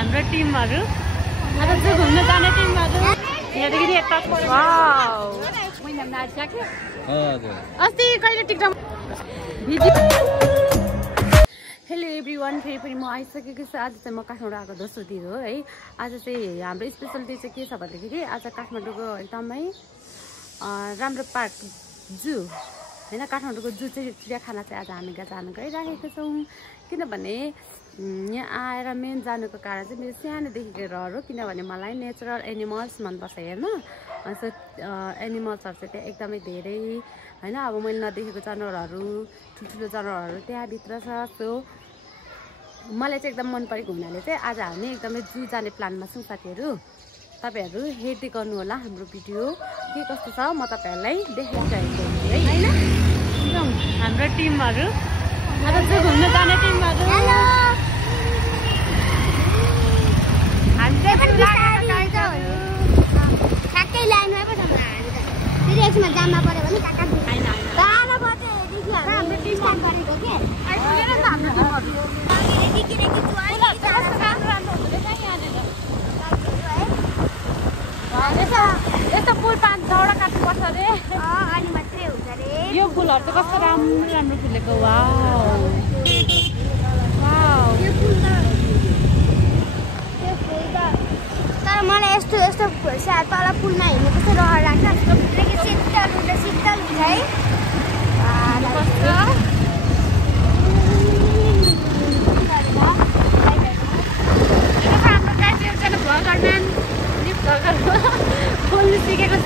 हाम्रो टिमहरु आज चाहिँ घुम्न जाने टिमहरु यहाँदेखि यता वाउ मैले नाचिसके हजुर अस्ति कहिले टिकटक भिडियो हेलो एभ्रीवन फेरि पनि म आइसकेको छु आज चाहिँ म काठमाडौँ आएको दोस्रो दिन हो है आज चाहिँ हाम्रो स्पेशलिटी चाहिँ के छ भन्दाखेरि आज काठमाडौँको एकदमै राम्रो पार्क जू हैन काठमाडौँको जू चाहिँ चिडियाखाना चाहिँ आज हामी जान गइरहेका छौँ किनभने यहाँ आएर मेन जानुको कारण चाहिँ मेरो सानोदेखिको रहर हो किनभने मलाई नेचुरल एनिमल्स मनपर्छ हेर्न अन्त एनिमल्सहरू चाहिँ त्यहाँ एकदमै धेरै हैन अब मैले नदेखेको जनावरहरू ठुल्ठुलो जनावरहरू त्यहाँभित्र छ सो मलाई चाहिँ एकदम मन परेको हुनाले चाहिँ आज हामी एकदमै जू जाने प्लानमा छौँ साथीहरू तपाईहरु हेर्दै गर्नु होला हाम्रो भिडियो के कस्तो छ म तपाईहरुलाई देखाइरहेको छु है हैन एकदम हाम्रो टिमहरु आज चाहिँ घुम्न जाने टिमहरु हेलो हामी चाहिँ ठ्याक्कै लाइनमा पो छौँ हामी त फेरि एकमा जाममा पर्यो भने काका हैन गाला बजे देखि हाम्रो टिम काम गरेको के आइपुगेन त हाम्रो टिमहरु रेडी जुवाई राम्रो हुँदै छ यहाँनिर यस्तो फुल 5-6वटा काट्नुपर्छ रे अनि मात्रै हुन्छ रे यो फुलहरु त कस्तो राम्रो राम्रो फुलेको वाउ वाउ यो फुल त तर मलाई यस्तो यस्तो तल फुलमा हिँड्नु कस्तो रहर लाग्छ शीतल हुन्छ है कस्तो हाम्रो गाइडहरू चाहिँ भ्लगरम्यान बोल्नु सिकेको छ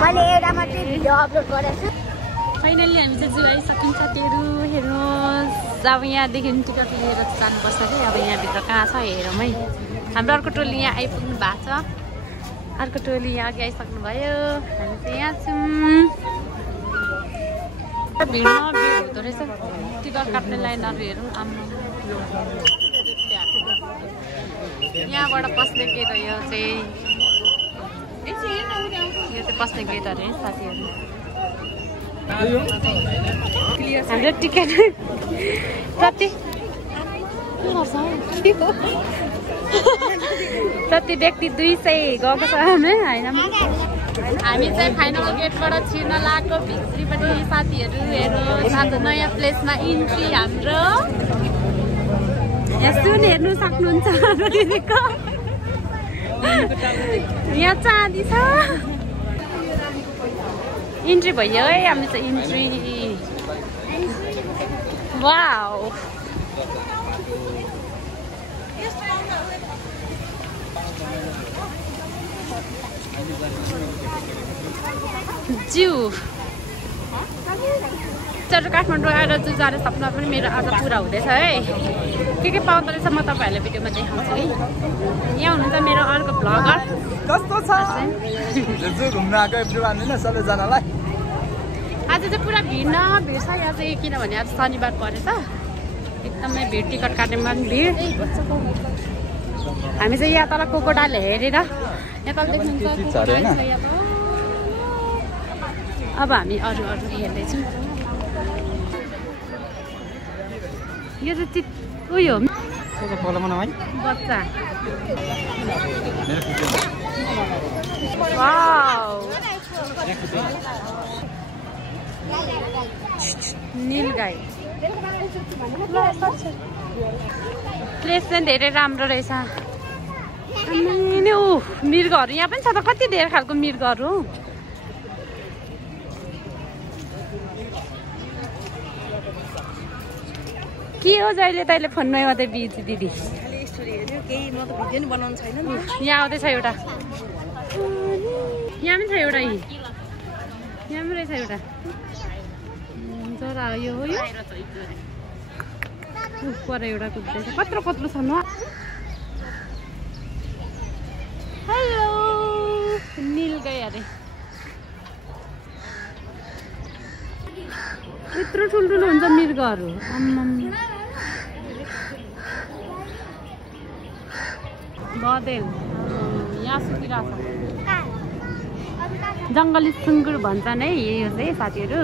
मैले एउटा मात्रै भिडियो अपलोड गरेको छु फाइनली हामी चाहिँ जू आइसक्यौँ साथीहरू हेर्नुहोस् अब यहाँदेखि टिकट लिएर जानुपर्छ कि अब यहाँभित्र कहाँ छ हेरौँ है हाम्रो अर्को टोली यहाँ आइपुग्नु भएको छ अर्को टोली यहाँ अघि आइसक्नु भयो हामी चाहिँ यहाँ छौँ भिड हुँदो रहेछ टिकट काट्ने लाइनहरू हेरौँ आफ्नो यहाँबाट पस्ने गेट हो यो चाहिँ पस्ने गेट अरे साथीहरू हाम्रो टिकट प्रति व्यक्ति 200 गएको छ होइन हामी चाहिँ फाइनल गेटबाट छिर्न लागेको भित्रीपट्टि साथीहरू हेर्नु आज नयाँ प्लेसमा इन्ट्री हाम्रो यहाँ सुन हेर्नु सक्नुहुन्छ यहाँ चाँदी छ इन्ट्री भयो है हामी चाहिँ इन्ट्री वाउ जू काठमाडौँ आएर जू जाने सपना पनि मेरो आज पुरा हुँदैछ है के पाउँदो रहेछ म तपाईँहरूलाई भिडियोमा देखाउँछु है यहाँ हुनुहुन्छ मेरो अर्को भ्लगर कस्तो छ जू घुम्न आएको एभ्रीवान हैन सबैजनालाई आज चाहिँ पुरा भिड छ यहाँ चाहिँ किनभने आज शनिबार परेछ एकदमै भिड टिकट काट्नेमा पनि भिड हामी चाहिँ यहाँ तल कोकोडाल हेरेर यहाँ तल देख्नुहुन्छ अब हामी अरू हेर्दैछौँ यो चाहिँ उयो बच्चा वाउ नीलगाई प्लेस चाहिँ धेरै राम्रो रहेछ मृगहरू यहाँ पनि छ त कति धेरै खालको मृगहरू के हो जहिले तैँले फोनमा मात्रै बिजी दिदी यहाँ आउँदैछ एउटा यहाँ पनि छ एउटा यहाँ पनि रहेछ एउटा जरा यो हो यो पर एउटा कुद्दैछ कत्रो कत्रो छ न हेलो नीलगाई अरे यत्रो ठुल्ठुलो हुन्छ मृगहरू बदेल यहाँ सुतिरहेको जङ्गली सुँगुर भन्छन् है यो चाहिँ साथीहरू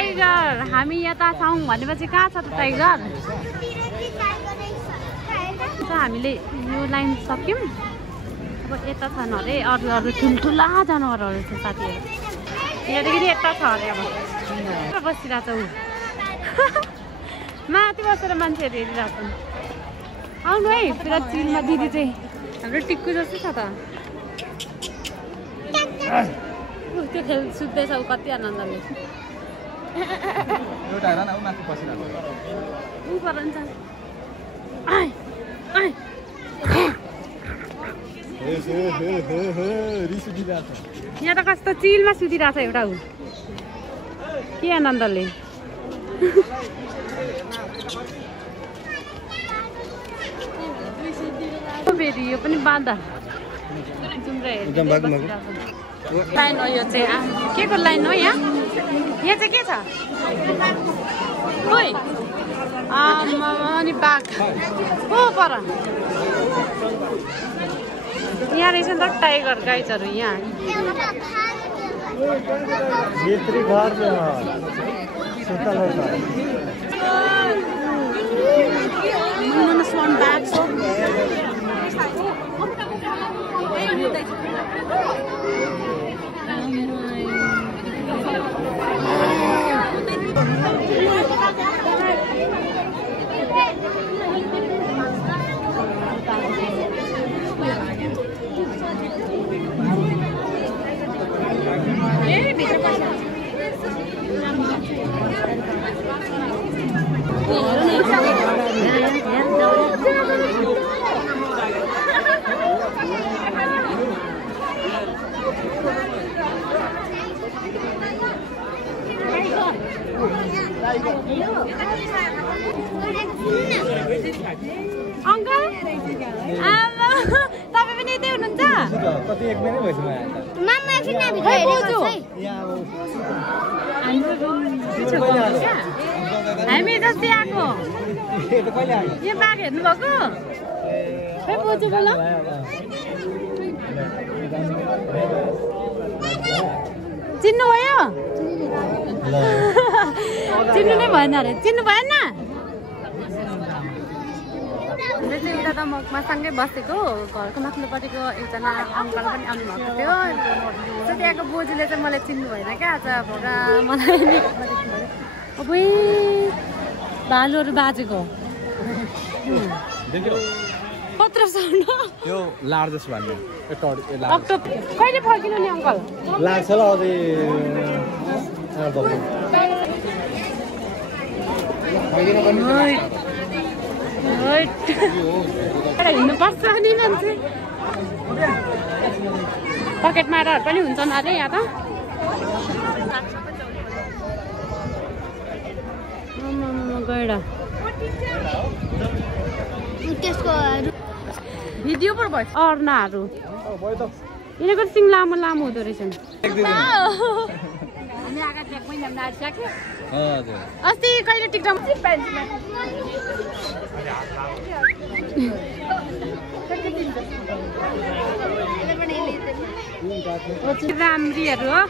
टाइगर हामी यता छौँ भनेपछि कहाँ छ त टाइगर हामीले यो लाइन सक्यौँ अब यता छन् अरे अरू अरू ठुल्ठुला जनावरहरू छ साथीहरू यहाँदेखि यता छ अरे अब बसिरहेछ ऊ माथि बसेर मान्छेहरू हेरिरहेको आउनु है पुरा चिलमा दिदी चाहिँ हाम्रो टिक्कु जस्तो छ त त्यो खेल सुत्दैछ ऊ कति आनन्दले ऊ परन्छ यहाँ त कस्तो चिलमा सुतिरहेछ एउटा ऊ के आनन्दले फेरि यो पनि बाँधा लाइन हो यो चाहिँ के को लाइन हो यहाँ चाहिँ के छ खोइ अनि बाघ हो पर यहाँ रहेछ नि त टाइगर गाइजहरू यहाँ अङ्कल तपाईँ पनि यतै हुनुहुन्छ हामी जस्तै आएको यो बाघ हेर्नु भएको खै बोजू बोल चिन्नुभयो चिन्नु नै भएन अरे चिन्नु भएन चाहिँ उता त ममा सँगै बसेको घरको माथिल्लोपट्टिको एकजना अङ्कल पनि आउनुभएको थियो सो त्यहाँको बोजूले चाहिँ मलाई चिन्नु भएन क्या आज भोगा मलाई अब भालुहरू बाजेको कत्रो साउन्ड त्यो लार्जेस्ट भन्ने कहिले फर्किनु नि अङ्कल लाग्छ ल हिँड्नुपर्छ नि मान्छे पकेट माराहरू पनि हुन्छन् अरे यहाँ त गैडा भिडियो पो भयो अर्नाहरू यिनीहरूको सिङ लामो लामो हुँदो रहेछन् अस्ति कहिले टिकटक राम्रीहरू हो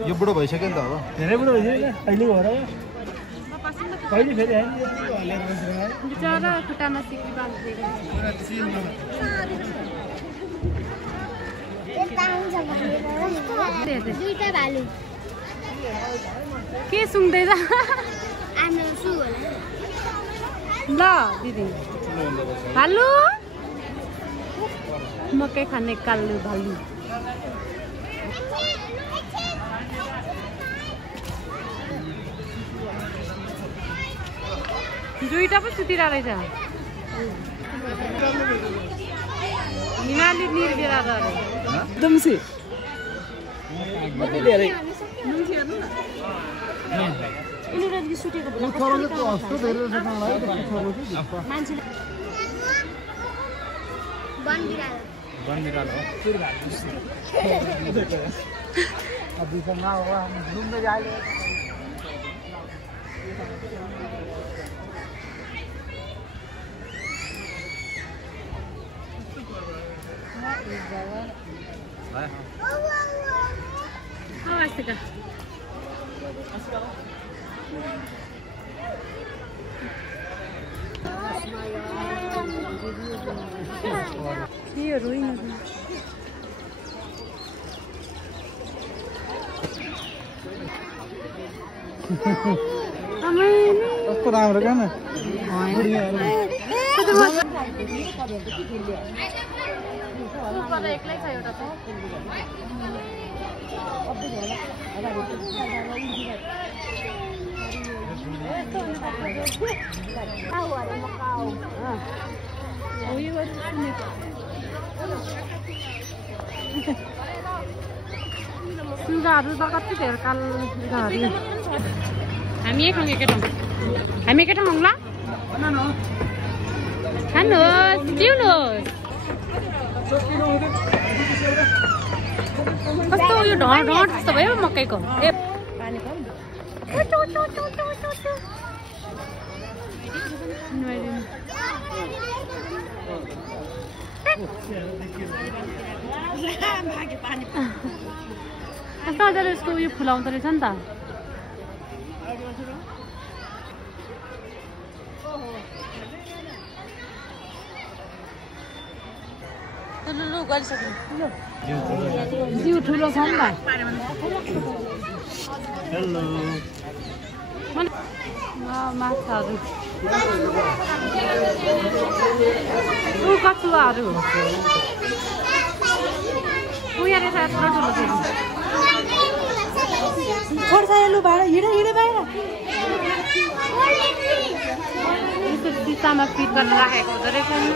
यो बुढो भइसक्यो नि त अब धेरै बुढो भइसक्यो अहिले हो र कहिले फेरि बिचरा खुट्टामा सिक्री बाँधिदिएको के सुन्दैछ ल दिदी भालु मकै खाने कालो भालु दुईटा पो सुतिरहेको रहेछ हिमाली निर्बेरा दुम्सी वन बिरालो हो अभी तो ना होगा हम घूमने जाएंगे कस्तो राम्रो क्या न सुगाहरू त कति धेरै काल हामी यही खाउँ केटा हामी केटा खाउँ ल खानुहोस् पिउनुहोस् कस्तो उयो ढड ढड जस्तो भयो मकैको ए पानी कस्तो मजाले यसको उयो फुलाउँदो रहेछ नि त जिउ ठुलो छ नि त हेलो माछाहरू कचुवाहरू उयो रहेछ ठुलो ठुलो छ छोड्छ लु बाहिर हिँडे बाहिर यस्तो सिसामा फिट गरेर राखेको हुँदो रहेछ नि